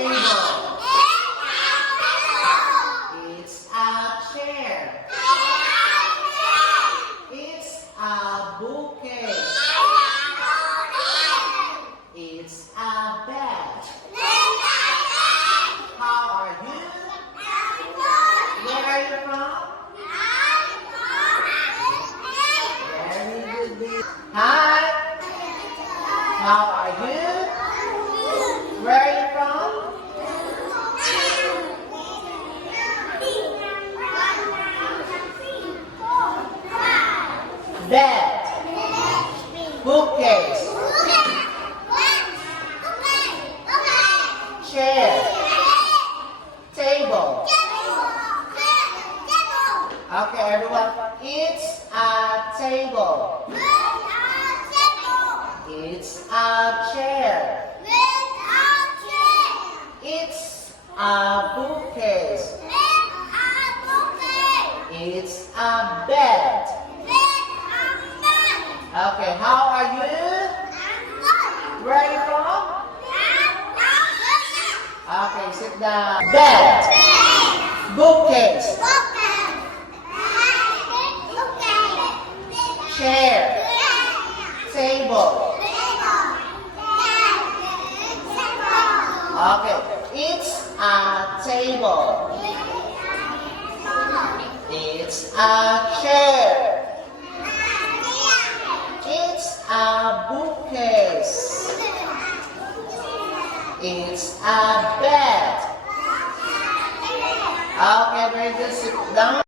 table. It's a chair. It's a bookcase. It's a bed. How are you? Where are you from? Very good. Hi. How are you? Where are you from? Bed. Bookcase. Chair. Table. Okay, everyone. It's a table. It's a chair. It's a bookcase. It's a bed. Okay, how are you? Where are you from? Okay, sit down. Bed. Bookcase. Chair. Table. Okay, it's a table. It's a chair. It's a bookcase. It's a bed. Okay, very good. Sit down.